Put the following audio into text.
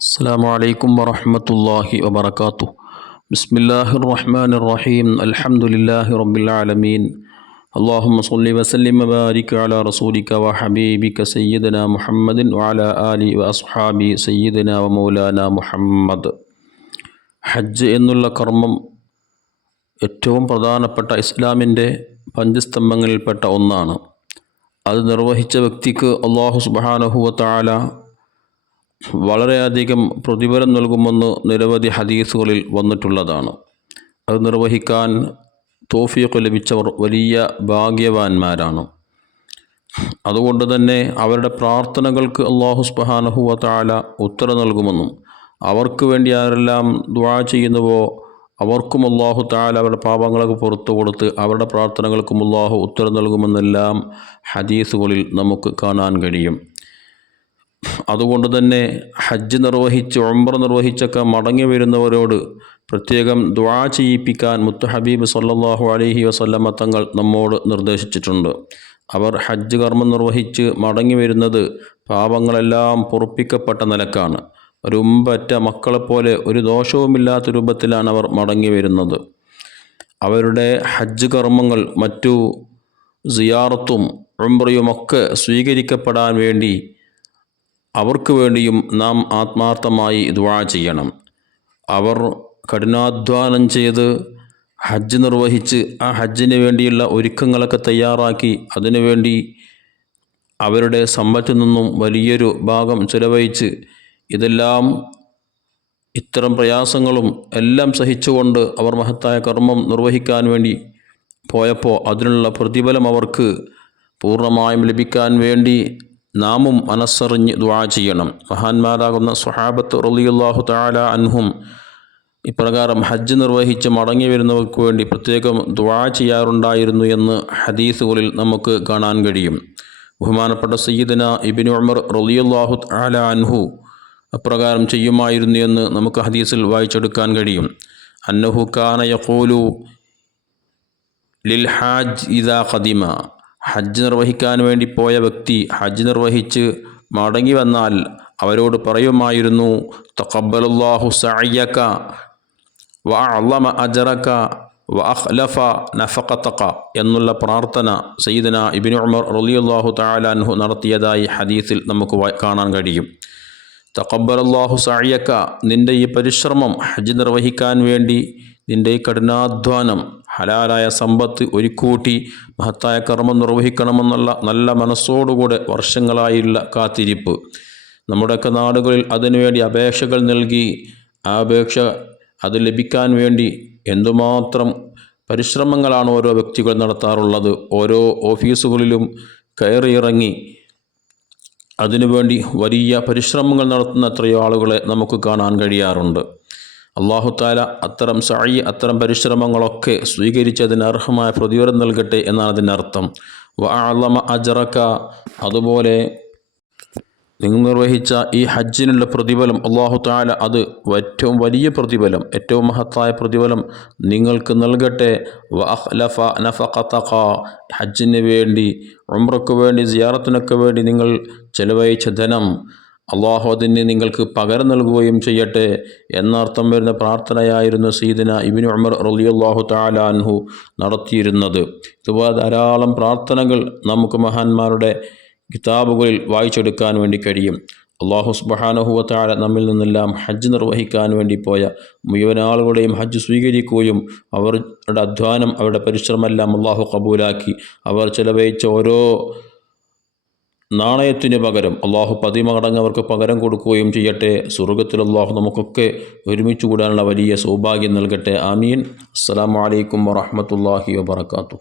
السلام عليكم ورحمة الله وبركاته بسم الله الرحمن الرحيم الحمد لله رب العالمين اللهم صل وسلم وبارك على رسولك وحبيبك سيدنا محمد وعلى آله وأصحابه سيدنا ومولانا محمد ഹജ്ജ് എന്നുള്ള കർമ്മം ഏറ്റവും പ്രധാനപ്പെട്ട ഇസ്ലാമിൻ്റെ പഞ്ചസ്തംഭങ്ങളിൽപ്പെട്ട ഒന്നാണ് അത് നിർവഹിച്ച വ്യക്തിക്ക് അള്ളാഹു സുബാനഹുവ താല വളരെയധികം പ്രതിഫലം നൽകുമെന്ന് നിരവധി ഹദീസുകളിൽ വന്നിട്ടുള്ളതാണ്. അത് നിർവഹിക്കാൻ തോഫിയൊക്കെ ലഭിച്ചവർ വലിയ ഭാഗ്യവാന്മാരാണ്. അതുകൊണ്ട് തന്നെ അവരുടെ പ്രാർത്ഥനകൾക്ക് അള്ളാഹു സ്ബഹാനഹുവ താല ഉത്തരം നൽകുമെന്നും അവർക്ക് വേണ്ടി ആരെല്ലാം ദ്വാ ചെയ്യുന്നുവോ അവർക്കും അള്ളാഹു താല അവരുടെ പാപങ്ങളൊക്കെ പുറത്തു കൊടുത്ത് അവരുടെ പ്രാർത്ഥനകൾക്കും അള്ളാഹു ഉത്തരം നൽകുമെന്നെല്ലാം ഹദീസുകളിൽ നമുക്ക് കാണാൻ കഴിയും. അതുകൊണ്ട് തന്നെ ഹജ്ജ് നിർവഹിച്ച് ഒമ്പർ നിർവഹിച്ചൊക്കെ മടങ്ങി വരുന്നവരോട് പ്രത്യേകം ദ്വാ ചെയ്യിപ്പിക്കാൻ മുത്തു ഹബീബ് സല്ലാഹു അലഹി വസല്ലമ തങ്ങൾ നമ്മോട് നിർദ്ദേശിച്ചിട്ടുണ്ട്. അവർ ഹജ്ജ് കർമ്മം നിർവഹിച്ച് മടങ്ങി വരുന്നത് പാപങ്ങളെല്ലാം പൊറുപ്പിക്കപ്പെട്ട നിലക്കാണ്. ഒരു ഉമ്പറ്റ മക്കളെപ്പോലെ ഒരു ദോഷവുമില്ലാത്ത രൂപത്തിലാണ് അവർ മടങ്ങി വരുന്നത്. അവരുടെ ഹജ്ജ് കർമ്മങ്ങൾ മറ്റു സിയാറത്തും ഉംറയുമൊക്കെ സ്വീകരിക്കപ്പെടാൻ വേണ്ടി അവർക്ക് വേണ്ടിയും നാം ആത്മാർത്ഥമായി ദ്വാ ചെയ്യണം. അവർ കഠിനാധ്വാനം ചെയ്ത് ഹജ്ജ് നിർവഹിച്ച് ആ ഹജ്ജിന് വേണ്ടിയുള്ള ഒരുക്കങ്ങളൊക്കെ തയ്യാറാക്കി അതിനുവേണ്ടി അവരുടെ സമ്പത്തിൽ നിന്നും വലിയൊരു ഭാഗം ചിലവഴിച്ച് ഇതെല്ലാം ഇത്തരം പ്രയാസങ്ങളും എല്ലാം സഹിച്ചുകൊണ്ട് അവർ മഹത്തായ കർമ്മം നിർവഹിക്കാൻ വേണ്ടി പോയപ്പോൾ അതിനുള്ള പ്രതിഫലം അവർക്ക് പൂർണമായും ലഭിക്കാൻ വേണ്ടി നാമും മനസ്സറിഞ്ഞ് ദ്വാ ചെയ്യണം. മഹാന്മാരാകുന്ന സുഹാബത്ത് റലിയുല്ലാഹു താല അൻഹും ഇപ്രകാരം ഹജ്ജ് നിർവഹിച്ച് മടങ്ങി വരുന്നവർക്ക് വേണ്ടി പ്രത്യേകം ദ്വാ ചെയ്യാറുണ്ടായിരുന്നു എന്ന് ഹദീസുകളിൽ നമുക്ക് കാണാൻ കഴിയും. ബഹുമാനപ്പെട്ട സയ്യിദന ഇബിൻ ഉമർ റലിയുല്ലാഹു താല അൻഹു അപ്രകാരം ചെയ്യുമായിരുന്നു എന്ന് നമുക്ക് ഹദീസിൽ വായിച്ചെടുക്കാൻ കഴിയും. അന്നഹു കാന യഖൂലു ലിൽ ഹാജ് ഇദാ ഖദിമ. ഹജ്ജ് നിർവഹിക്കാൻ വേണ്ടി പോയ വ്യക്തി ഹജ്ജ് നിർവഹിച്ച് മടങ്ങി വന്നാൽ അവരോട് പറയുമായിരുന്നു തഖബ്ബലുല്ലാഹു സഅയ്യക വ അള്ളമ അജറക വ അഖ്ലഫ നഫഖത്തക എന്നുള്ള പ്രാർത്ഥന സയ്യിദന ഇബ്നു ഉമർ റലിയുല്ലാഹു തആല അൻഹു നടത്തിയതായി ഹദീസിൽ നമുക്ക് കാണാൻ കഴിയും. തഖബ്ബലല്ലാഹു സഅയ്യക നിന്റെ ഈ പരിശ്രമം ഹജ്ജ് നിർവഹിക്കാൻ വേണ്ടി നിന്റെ ഈ കഠിനാധ്വാനം ഹലാലായ സമ്പത്ത് ഒരുക്കൂട്ടി മഹത്തായ കർമ്മം നിർവഹിക്കണമെന്നുള്ള നല്ല മനസ്സോടുകൂടെ വർഷങ്ങളായുള്ള കാത്തിരിപ്പ്. നമ്മുടെയൊക്കെ നാടുകളിൽ അതിനുവേണ്ടി അപേക്ഷകൾ നൽകി ആ അപേക്ഷ അത് ലഭിക്കാൻ വേണ്ടി എന്തുമാത്രം പരിശ്രമങ്ങളാണ് ഓരോ വ്യക്തികൾ നടത്താറുള്ളത്. ഓരോ ഓഫീസുകളിലും കയറിയിറങ്ങി അതിനുവേണ്ടി വലിയ പരിശ്രമങ്ങൾ നടത്തുന്ന എത്രയോ ആളുകളെ നമുക്ക് കാണാൻ കഴിയാറുണ്ട്. അള്ളാഹുത്താല അത്തരം സായി അത്തരം പരിശ്രമങ്ങളൊക്കെ സ്വീകരിച്ചതിന് അർഹമായ പ്രതിഫലം നൽകട്ടെ എന്നാണ് അതിന്റെ അർത്ഥം. വ അള്ളമ അജറക്ക അതുപോലെ നിങ്ങൾ നിർവഹിച്ച ഈ ഹജ്ജിനുള്ള പ്രതിഫലം അള്ളാഹു താല അത് ഏറ്റവും വലിയ പ്രതിഫലം ഏറ്റവും മഹത്തായ പ്രതിഫലം നിങ്ങൾക്ക് നൽകട്ടെ. വ അഹ്ലഫ നഫഖത്തഖ ഹജ്ജിന് വേണ്ടി ഉംറയ്ക്ക് വേണ്ടി സിയാറത്തിനൊക്കെ വേണ്ടി നിങ്ങൾ ചെലവഴിച്ച ധനം അള്ളാഹു അതിന് നിങ്ങൾക്ക് പകരം നൽകുകയും ചെയ്യട്ടെ എന്നർത്ഥം വരുന്ന പ്രാർത്ഥനയായിരുന്നു സീദന അമർ ഉമർ അള്ളാഹു താലാൻഹു നടത്തിയിരുന്നത്. ഇതുപോലെ ധാരാളം പ്രാർത്ഥനകൾ നമുക്ക് മഹാന്മാരുടെ കിതാബുകളിൽ വായിച്ചെടുക്കാൻ വേണ്ടി കഴിയും. അള്ളാഹു സുബഹാനഹുവത്താല നമ്മിൽ നിന്നെല്ലാം ഹജ്ജ് നിർവഹിക്കാൻ വേണ്ടി പോയ മുഴുവൻ ആളുകളുടെയും ഹജ്ജ് സ്വീകരിക്കുകയും അവരുടെ അധ്വാനം അവരുടെ പരിശ്രമമെല്ലാം അള്ളാഹു കബൂലാക്കി. അവർ ചെലവഴിച്ച ഓരോ നാണയത്തിന് പകരം അള്ളാഹു പതിമടങ്ങ് അവർക്ക് പകരം കൊടുക്കുകയും ചെയ്യട്ടെ. സ്വർഗത്തിൽ അള്ളാഹു നമുക്കൊക്കെ ഒരുമിച്ച് കൂടാനുള്ള വലിയ സൗഭാഗ്യം നൽകട്ടെ. ആമീൻ. അസ്സാം വലൈക്കും വറഹമത്തല്ലാഹി വാത്തു